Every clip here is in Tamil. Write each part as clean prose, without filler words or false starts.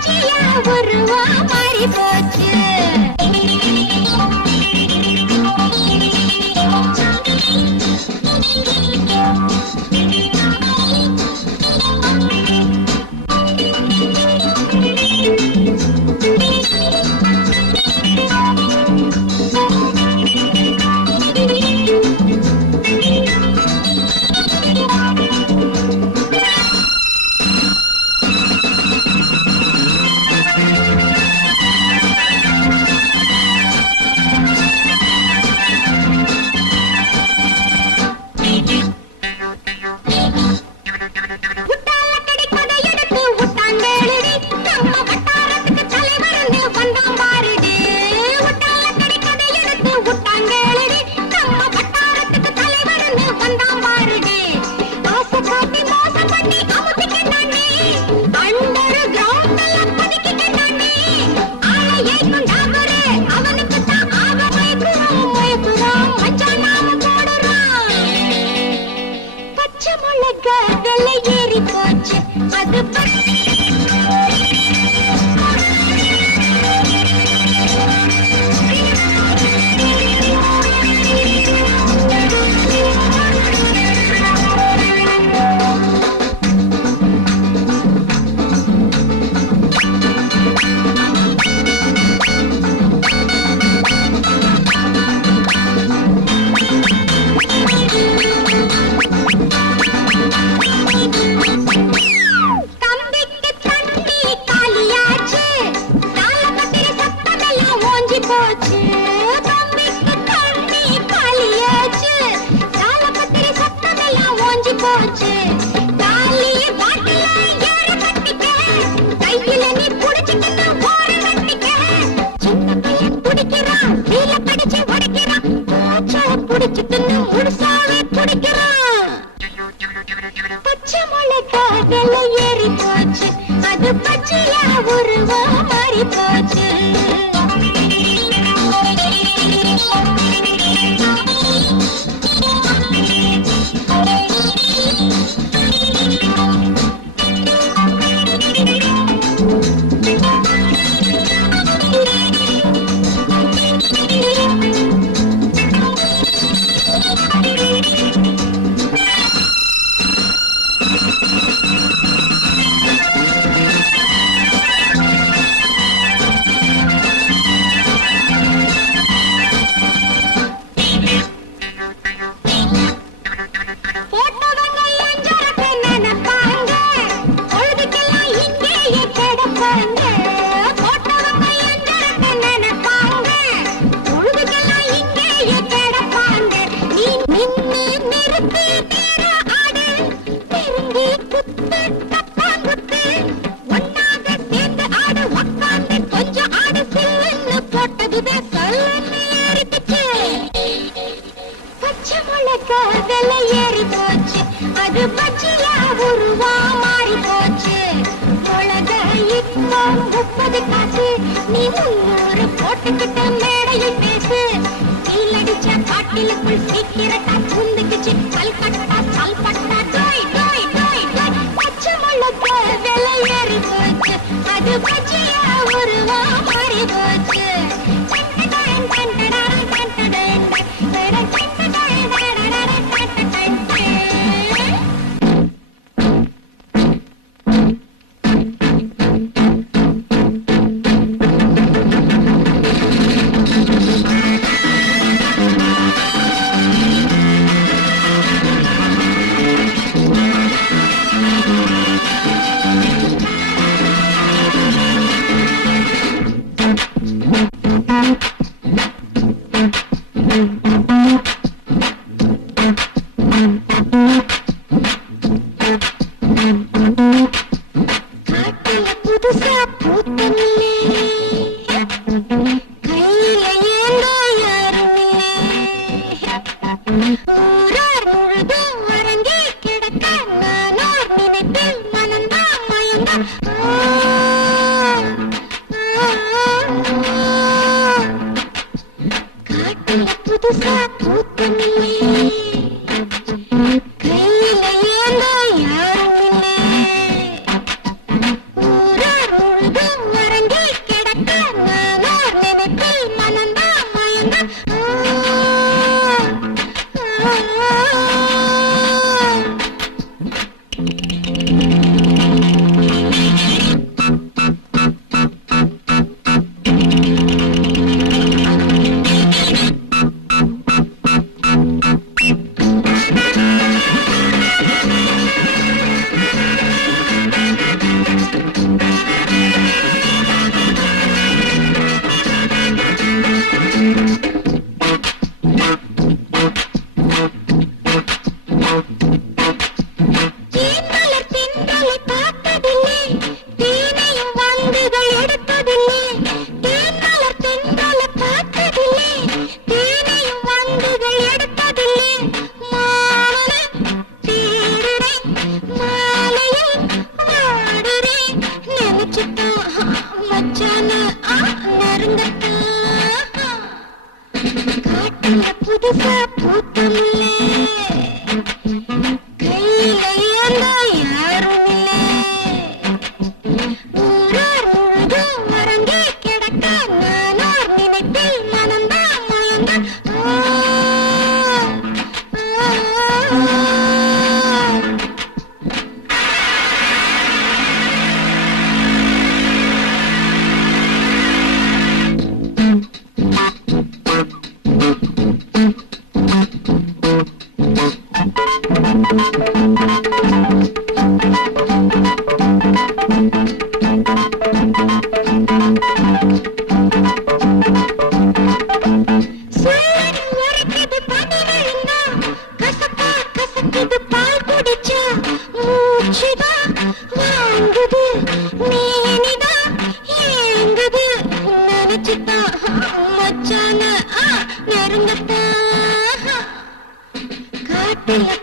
பச்சையா உருவா மாறி போச்சு. பச்சை மிளகா விலை ஏறி போச்சு. அது பச்சையா உருவா மாறி போச்சு. பச்சை மிளகா விலை ஏறி போச்சு. அது பச்சையா உருவா மாறி போச்சு. மிளகா இப்போ 30 காசு. நீ 300 போட்டுக்கிட்ட மேடையில் பேசு. கீழடிச்ச பாட்டிலுக்குள் சீக்கிரட்டா புந்துக்குச்சு. கல்கட்டா சல்பட்டா டோய் டோய் டோய் டோய். பச்சை மிளகா விலை ஏறி போச்சு. அது பச்சையா உருவா மாறி போச்சு.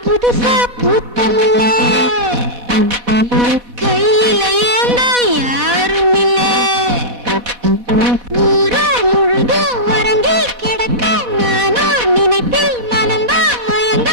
புதுசா பூத்தமில்ல கையில ஏந்த யாரும் இல்ல ஊரா முழுதும் வரங்கி கிடக்க நானோ நினைப்பில் மனந்தான் மயங்க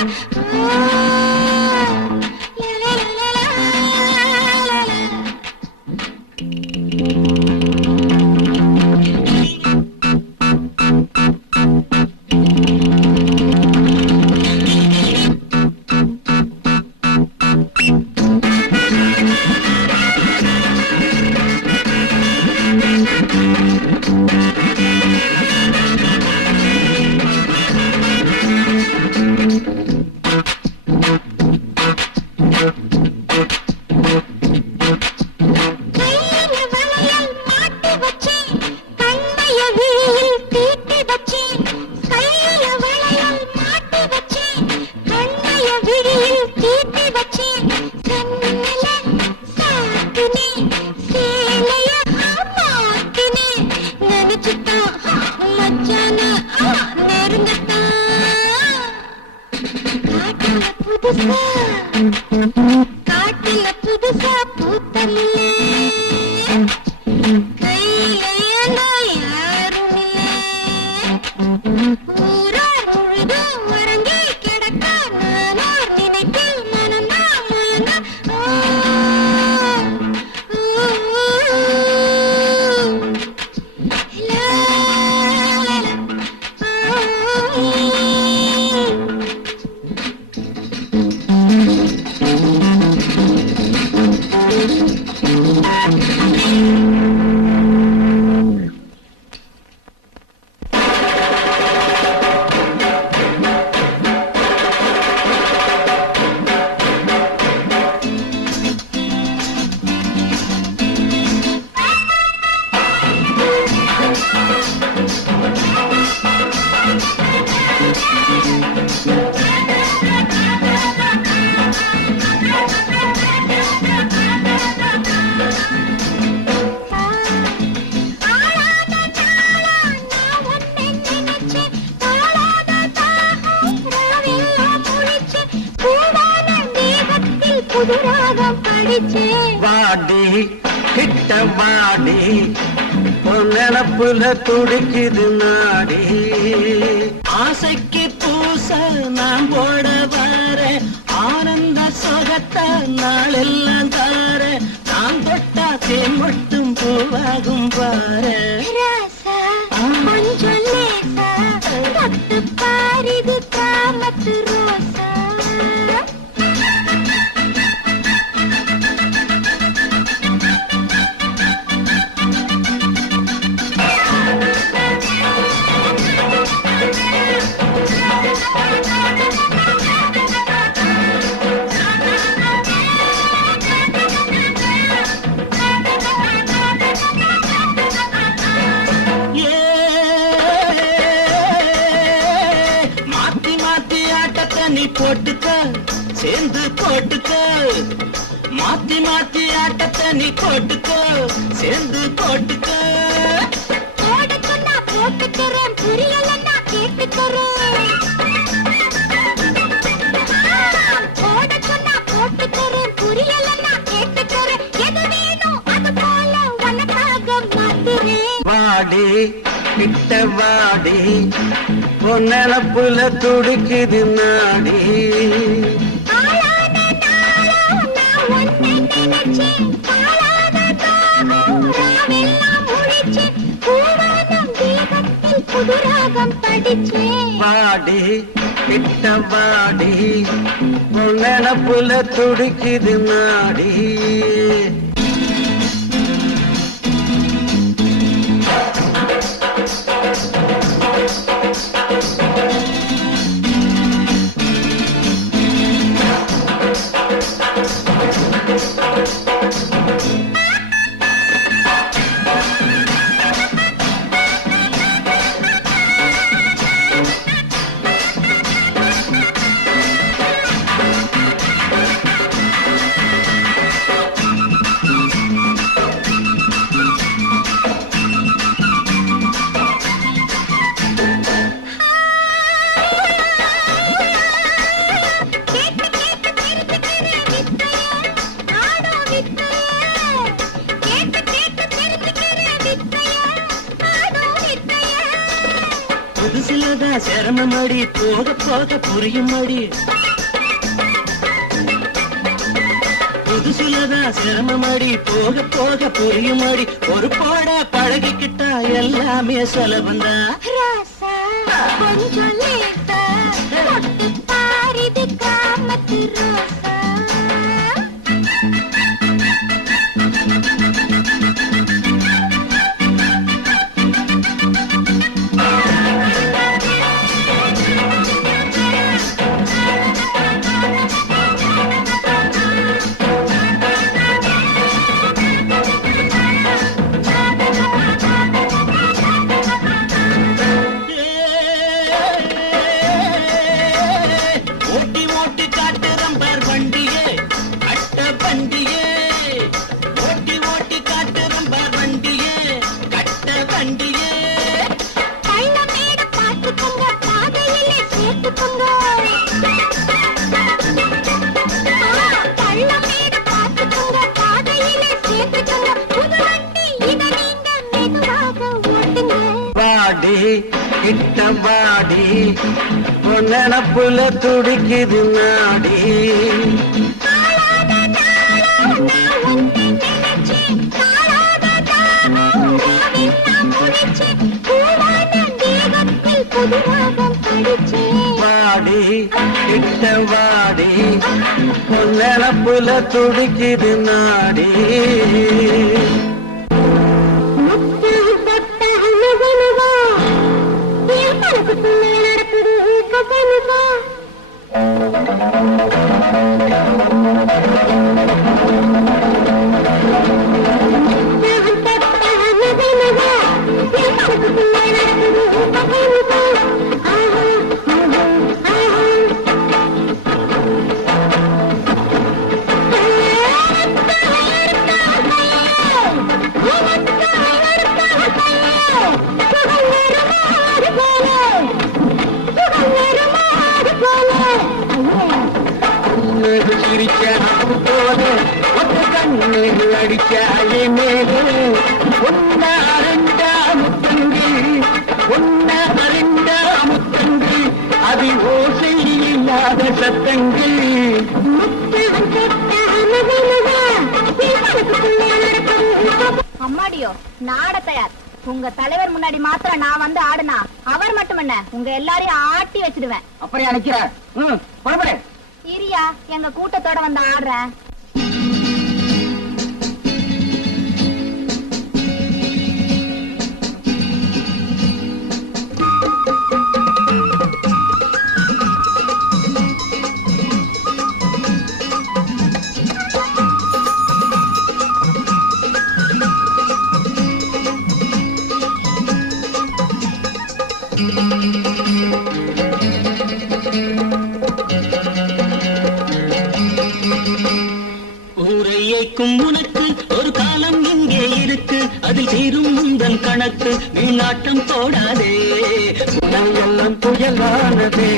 காட்டில புதுசா பூத்தமில்ல கையில ஏந்தா யாரும் இல்ல ஊரா முழுதும் வரங்கி கிடக்க நானோ நினைப்பில் மனந்தா மயங்க வாடி கிட்ட வாடி நினப்புல துடிக்குது நாடி ஆசைக்கு பூச நான் போட வர ஆனந்த சுகத்தை நாளெல்லாம் தார நான் தொட்டா தேன் மட்டும் பூவாகும் பாரு கொஞ்சம் லேசா தொட்டு பாரிது காமத்து ரோசா நீ போட்டுக்க சேர்ந்து போட்டுக்க மாத்தி மாத்தி ஆட்டத்தை நீ போட்டுக்க சேர்ந்து போட்டுக்க போடுக்கு நான் போட்டுக்கிறேன் புரியலன்னா கேட்டுக்கிறேன் போடுக்கு நான் போட்டுக்கிறேன் புரியலன்னா கேட்டுக்கிறேன் எது வேணும் அது போல உனக்காக மாத்துறேன் வாடி கிட்ட வாடி பொன்னப்புல துடிக்குது நாடி வாடி கிட்ட வாடி பொன்னப்புல துடிக்குது நாடி புதுசுலதான் சிரமமடி போக போக புரியும் அடி புதுசுலதான் சிரமமடி போக போக புரியும் அடி ஒரு போட பழகிக்கிட்டா எல்லாமே சுலபந்தா ராசா கொஞ்சம் லேட்டா தொட்டு பாரிது காமத்து ரோசா கிட்டவாடி பொன்னப்புல துடிக்குது நாடி வாடி கிட்டவாடி பொன்னப்புல துடிக்குது நாடி அடிச்சாலே மேலே ஒன்ன அரண்டா முத்தங்கள் அது ஓசை இல்லாத சத்தங்கள் அம்மாடியோ நாட தயார் உங்க தலைவர் முன்னாடி மாத்திரம் நான் வந்து ஆடுனா அவர் மட்டும் என்ன உங்க எல்லாரையும் ஆட்டி வச்சிடுவேன் அப்படியே நினைக்கிறார் புறப்படு இரியா எங்க கூட்டத்தோட வந்து ஆடுறேன் உனக்கு ஒரு காலம் இங்கே இருக்கு அதில் தீரும் முந்தன் கணக்கு வீணாட்டம் போடாதே எல்லாம் புயலானதே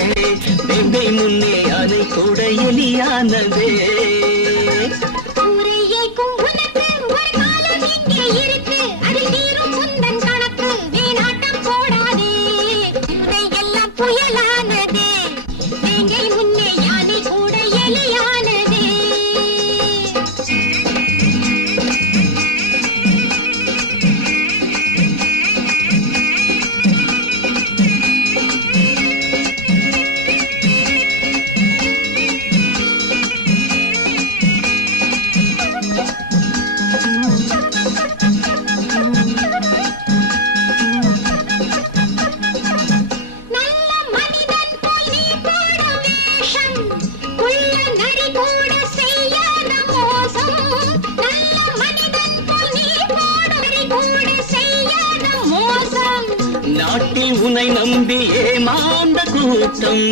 வேங்கை முன்னே அதை கூட எலியானதே நாட்டில் உன்னை நம்பி ஏமாந்த கூட்டம்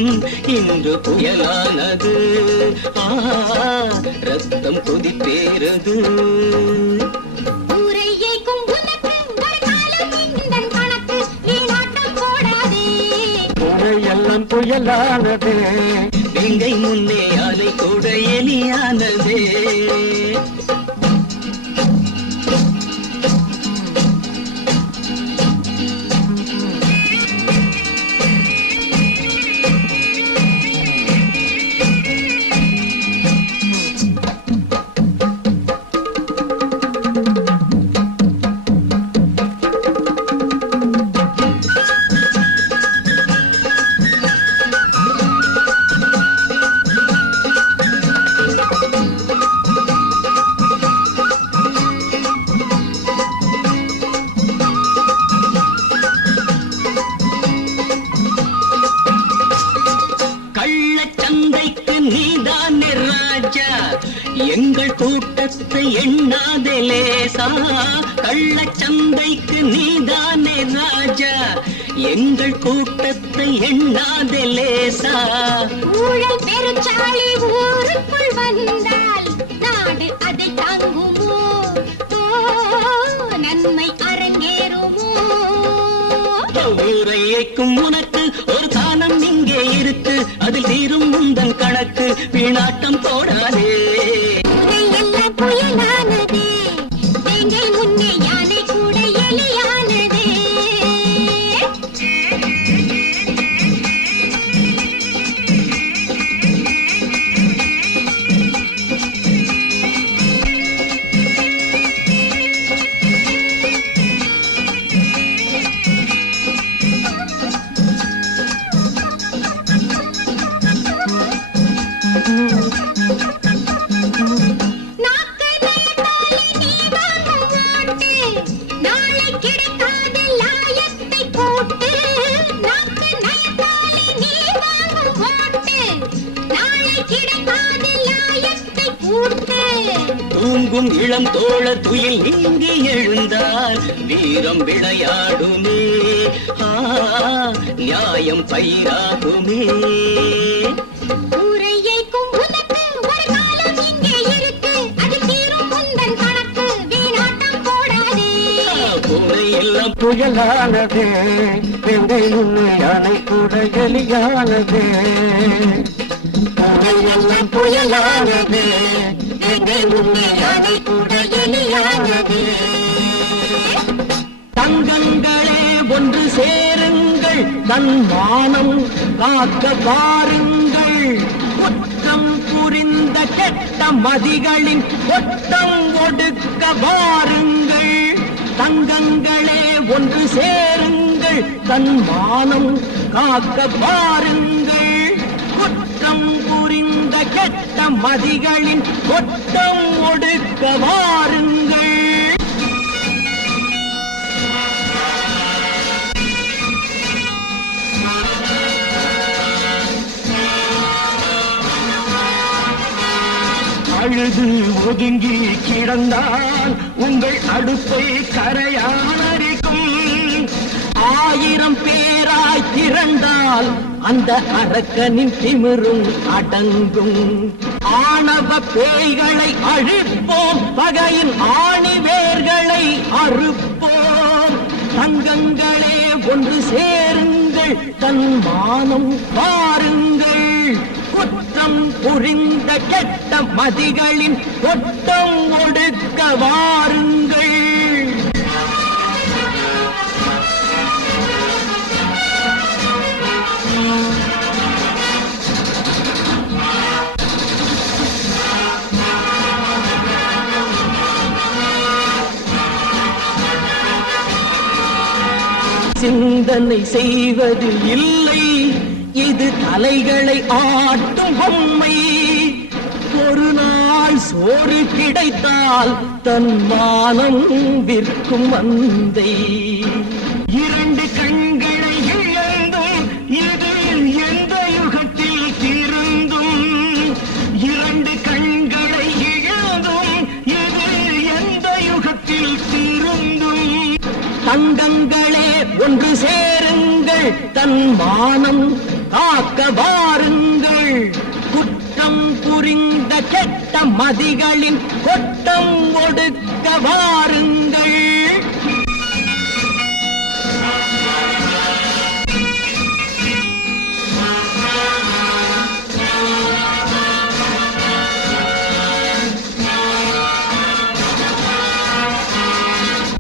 இன்று புயலானது ரத்தம் கொதிப்பேறது எல்லாம் புயலானது வேங்கை முன்னே அலை கூட எலியானதே கூட்டத்தை எண்ணாதே லேசா, கள்ளச்சந்தைக்கு நீதானே ராஜா. எங்கள் கூட்டத்தை எண்ணாதே லேசா. ஊழல் பெருச்சாளி ஊருக்குள் வந்தால் நாடு அதை தாங்குமோ? நன்மை அரங்கேறுமோ? ஊரையைக்கும் உனக்கு ஒரு தானம் இங்கே இருக்கு, அதில் தீரும் முந்தன் கணக்கு. வீணாட்டம் போடாதே. எல்லாம் புயலானதே, வேங்கை முன்னே யானை கூட எலியானதே. தூங்கும் இளம் தோழர் துயில் நீங்கி எழுந்தால் வீரம் விளையாடுமே, நியாயம் பயிராகுமே. ஊரையைக்கும் உனக்கு ஒரு காலம் இங்கே இருக்கு, அது தீரும் முந்தன் கணக்கு. வீணாட்டம் போடாதே. பூனை எல்லாம் புயலானதே, எங்கை முன்னே யானை கூட எலியானதே. எல்லாம் புயலானதே, எங்கை முன்னே யானை கூட எலியானதே. தங்கங்களே ஒன்று சேருங்கள், தன் மானம் காக்க வாருங்கள். குற்றம் புரிந்த கெட்ட மதிகளின் கொட்டம் ஒடுக்க வாருங்கள். தங்கங்களே ஒன்று சேருங்கள், தன் மானம் காக்க வாருங்கள். குற்றம் புரிந்த கெட்ட மதிகளின் கொட்டம் ஒடுக்க வாருங்கள். அழுது ஒதுங்கி கிடந்தால் உங்கள் அடுப்பை கரையானரிக்கும். 1000 பேராய் திரண்டால் அந்த அரக்கனின் திமிரும் அடங்கும். ஆணவ பேய்களை அழிப்போம், பகையின் ஆணிவேர்களை அறுப்போம். தங்கங்களே ஒன்று சேருங்கள், தன் மானம் பாருங்கள். குற்றம் புரிந்த கெட்ட மதிகளின் கொட்டம் ஒடுக்க வாருங்கள். சிந்தனை செய்வது இல்லை, இது தலைகளை ஆட்டும் பொம்மை. ஒரு நாள் சோறு கிடைத்தால் தன் மானம் விற்கும் மந்தை. 2 கண்களை இழந்தும் இது எந்த யுகத்தில் திருந்தும். 2 கண்களை இழந்தும் இது எந்த யுகத்தில் திருந்தும். தங்கங்களே ஒன்று சேருங்கள், தன் மானம் காக்க வாருங்கள். குற்றம் புரிந்த கெட்ட மதிகளின் கொட்டம் ஒடுக்க வாருங்கள்.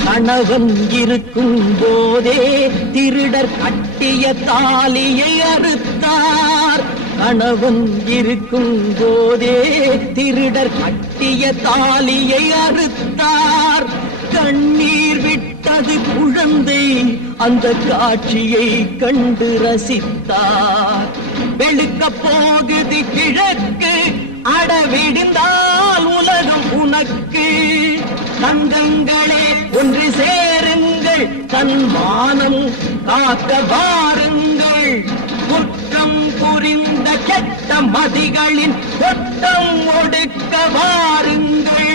கணவன் இருக்கும் போதே திருடர் கட்டிய தாலியை அறுத்தார். கணவன் இருக்கும் போதே திருடர் கட்டிய தாலியை அறுத்தார். கண்ணீர் விட்டது குழந்தை, அந்த காட்சியை கண்டு ரசித்தார். வெளுக்க போகுது கிழக்கு, அடவிடிந்தால் உலகம் உனக்கு. தங்கங்களே ஒன்று சேருங்கள், தன் மானம் காக்க வாருங்கள். குற்றம் புரிந்த கெட்ட மதிகளின் கொட்டம் ஒடுக்க வாருங்கள்